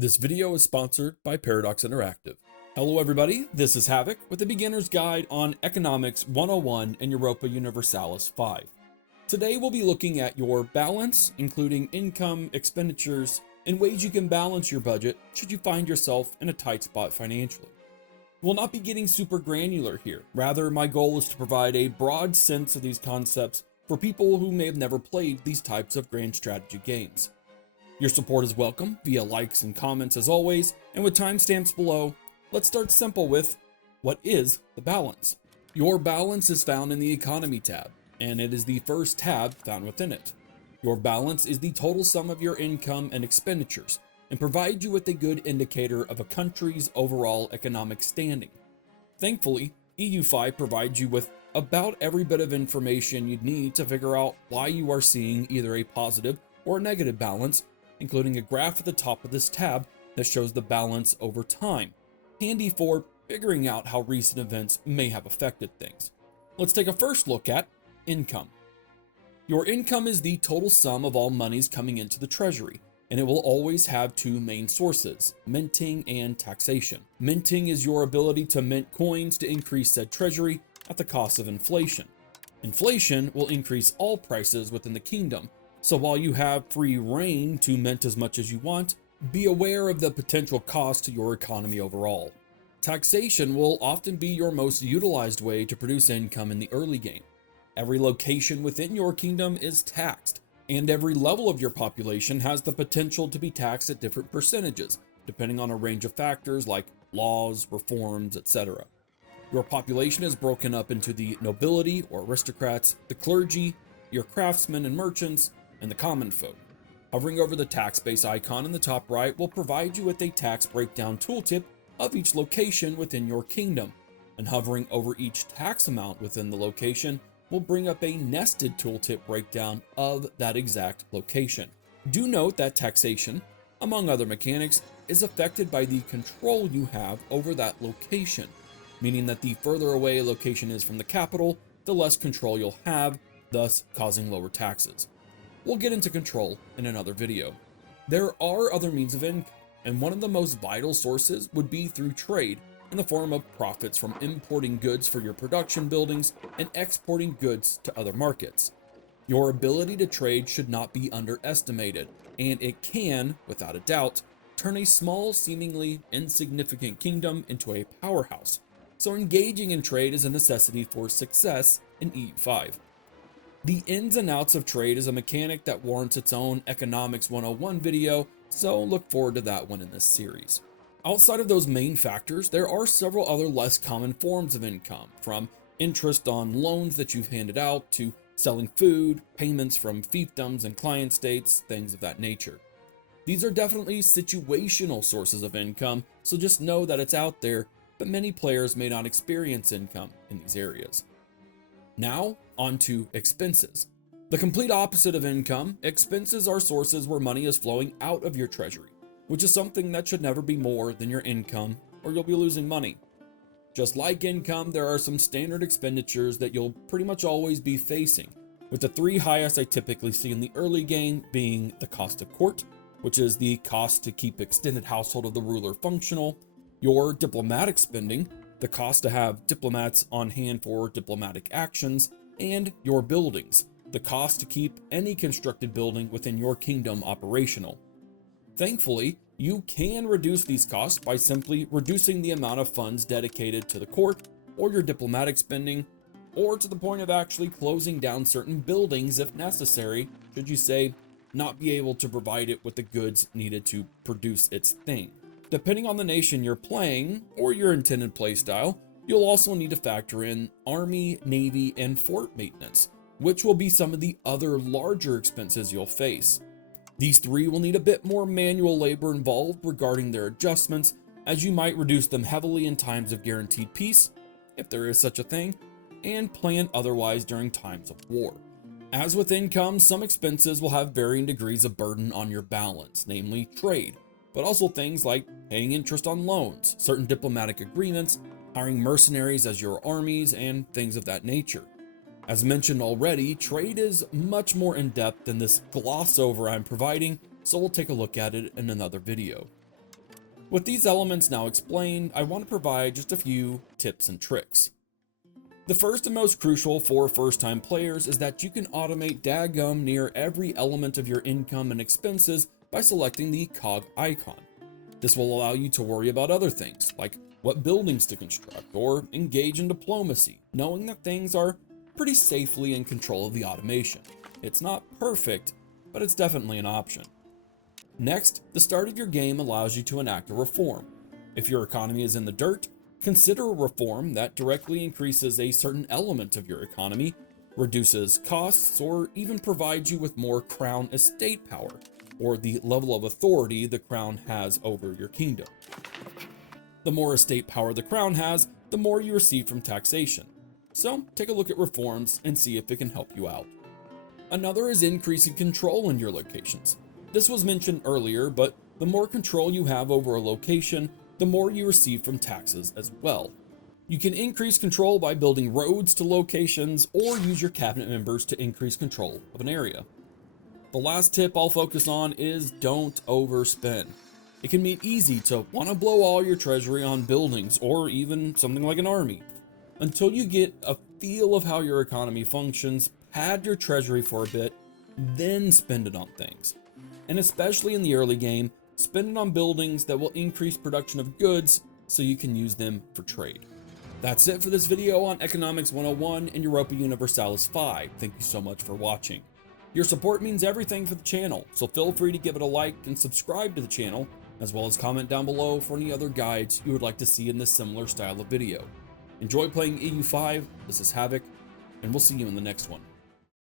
This video is sponsored by Paradox Interactive. Hello everybody, this is Havoc with a beginner's guide on Economics 101 and Europa Universalis 5. Today we'll be looking at your balance, including income, expenditures, and ways you can balance your budget should you find yourself in a tight spot financially. We'll not be getting super granular here. Rather, my goal is to provide a broad sense of these concepts for people who may have never played these types of grand strategy games. Your support is welcome via likes and comments as always, and with timestamps below, let's start simple with what is the balance? Your balance is found in the economy tab, and it is the first tab found within it. Your balance is the total sum of your income and expenditures, and provides you with a good indicator of a country's overall economic standing. Thankfully, EU5 provides you with about every bit of information you'd need to figure out why you are seeing either a positive or a negative balance, including a graph at the top of this tab that shows the balance over time, handy for figuring out how recent events may have affected things. Let's take a first look at income. Your income is the total sum of all monies coming into the treasury, and it will always have two main sources, minting and taxation. Minting is your ability to mint coins to increase said treasury at the cost of inflation. Inflation will increase all prices within the kingdom, so while you have free reign to mint as much as you want, be aware of the potential cost to your economy overall. Taxation will often be your most utilized way to produce income in the early game. Every location within your kingdom is taxed, and every level of your population has the potential to be taxed at different percentages, depending on a range of factors like laws, reforms, etc. Your population is broken up into the nobility or aristocrats, the clergy, your craftsmen and merchants, and the common folk. Hovering over the tax base icon in the top right will provide you with a tax breakdown tooltip of each location within your kingdom, and hovering over each tax amount within the location will bring up a nested tooltip breakdown of that exact location. Do note that taxation, among other mechanics, is affected by the control you have over that location, meaning that the further away a location is from the capital, the less control you'll have, thus causing lower taxes. We'll get into control in another video. There are other means of income, and one of the most vital sources would be through trade in the form of profits from importing goods for your production buildings and exporting goods to other markets. Your ability to trade should not be underestimated, and it can, without a doubt, turn a small, seemingly insignificant kingdom into a powerhouse. So engaging in trade is a necessity for success in EU5. The ins and outs of trade is a mechanic that warrants its own Economics 101 video, so look forward to that one in this series. Outside of those main factors, there are several other less common forms of income, from interest on loans that you've handed out to selling food, payments from fiefdoms and client states, things of that nature. These are definitely situational sources of income, so just know that it's out there, but many players may not experience income in these areas. Now, on to expenses. The complete opposite of income, expenses are sources where money is flowing out of your treasury, which is something that should never be more than your income, or you'll be losing money. Just like income, there are some standard expenditures that you'll pretty much always be facing, with the three highest I typically see in the early game being the cost of court, which is the cost to keep extended household of the ruler functional, your diplomatic spending, the cost to have diplomats on hand for diplomatic actions, and your buildings, the cost to keep any constructed building within your kingdom operational. Thankfully, you can reduce these costs by simply reducing the amount of funds dedicated to the court or your diplomatic spending, or to the point of actually closing down certain buildings if necessary, should you say not be able to provide it with the goods needed to produce its thing. Depending on the nation you're playing or your intended playstyle, you'll also need to factor in army, navy, and fort maintenance, which will be some of the other larger expenses you'll face. These three will need a bit more manual labor involved regarding their adjustments, as you might reduce them heavily in times of guaranteed peace, if there is such a thing, and plan otherwise during times of war. As with income, some expenses will have varying degrees of burden on your balance, namely trade, but also things like paying interest on loans, certain diplomatic agreements, hiring mercenaries as your armies, and things of that nature. As mentioned already, trade is much more in-depth than this gloss over I'm providing, so we'll take a look at it in another video. With these elements now explained, I want to provide just a few tips and tricks. The first and most crucial for first-time players is that you can automate daggum near every element of your income and expenses by selecting the cog icon. This will allow you to worry about other things, like what buildings to construct or engage in diplomacy, knowing that things are pretty safely in control of the automation. It's not perfect, but it's definitely an option. Next, the start of your game allows you to enact a reform. If your economy is in the dirt, consider a reform that directly increases a certain element of your economy, reduces costs, or even provides you with more crown estate power, or the level of authority the crown has over your kingdom. The more estate power the crown has, the more you receive from taxation. So take a look at reforms and see if it can help you out. Another is increasing control in your locations. This was mentioned earlier, but the more control you have over a location, the more you receive from taxes as well. You can increase control by building roads to locations or use your cabinet members to increase control of an area. The last tip I'll focus on is don't overspend. It can be easy to want to blow all your treasury on buildings or even something like an army. Until you get a feel of how your economy functions, pad your treasury for a bit, then spend it on things. And especially in the early game, spend it on buildings that will increase production of goods so you can use them for trade. That's it for this video on Economics 101 and Europa Universalis 5. Thank you so much for watching. Your support means everything for the channel, so feel free to give it a like and subscribe to the channel, as well as comment down below for any other guides you would like to see in this similar style of video. Enjoy playing EU5, this is Havoc, and we'll see you in the next one.